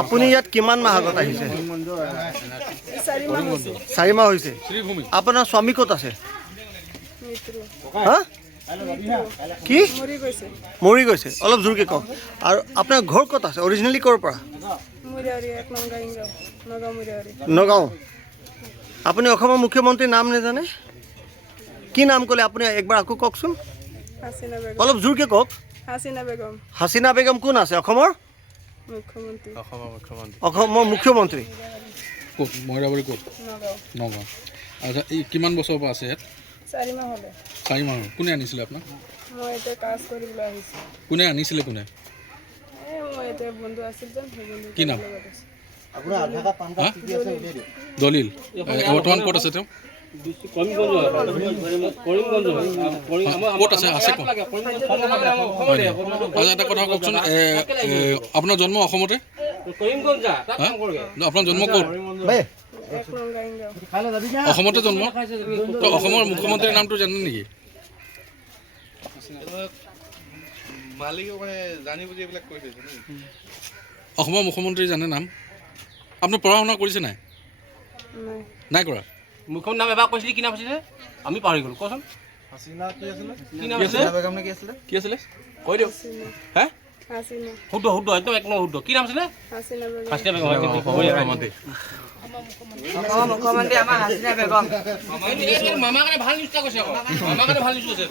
আপুনি ইয়াত কিমান মাহ আগত আহিছে? 4 মাহ হৈছে। আপোনাৰ স্বামী ক'ত আছে? হা? কি মৰি গৈছে? অলপ জোৰকে কওক। আৰু আপোনাৰ ঘৰ ক'ত আছে? অৰিজিনেলি ক'ৰ পৰা? নগাঁও। আপুনি অসমৰ মুখ্যমন্ত্ৰীৰ নাম নাজানে? কি নাম ক'লে আপুনি? একবাৰ আকৌ কওকচোন, অলপ জোৰকে কওক। হাছিনা বেগম কোন আছে? অসমৰ মুখ্যমন্ত্ৰী। ক'ত? মহিলাবাৰী ক'ত? নগাঁও। আচ্ছা, এই কিমান বছৰৰ পৰা আছে ইয়াত? 4 মাহ হ'লে। 4 মাহ। কোনে আনিছিলে আপোনাক? মই এতিয়া কাজ কৰিবলৈ আহিছোঁ। কোনে আনিছিলে? কোনে? মই এতিয়া বন্ধু আছিল যে, কি নাম? দলিল। বৰ্তমান ক'ত আছে তেওঁ? ক'ত আছে? আছে ক'ত? আচ্ছা, এটা কথা কওকচোন, আপোনাৰ জন্ম অসমতে? আপোনাৰ জন্ম ক'ত? অসমতে জন্ম? তো অসমৰ মুখ্যমন্ত্ৰীৰ নামটো জানে নেকি? অসমৰ মুখ্যমন্ত্ৰী জানে নাম? আপুনি পঢ়া শুনা কৰিছে নাই? নাই কৰা। মুখ্যমন্ত্ৰী নাম এবাৰ কৈছিলে, কি নাম আছিলে? আমি পাহৰি গ'লো। কচোন কি আছিলে? কৈ দিয়ক। হে? শুদ্ধ একদম এক নম্বৰ শুদ্ধ। কি নাম আছিলে? হাছিনা বেগম। মুখ্যমন্ত্ৰী আমাৰ হাছিনা বেগম। মামাৰ কাৰণে ভাল নিউজ এটা কৈছে আকৌ। মামাৰ কাৰণে ভাল নিউজ কৈছে।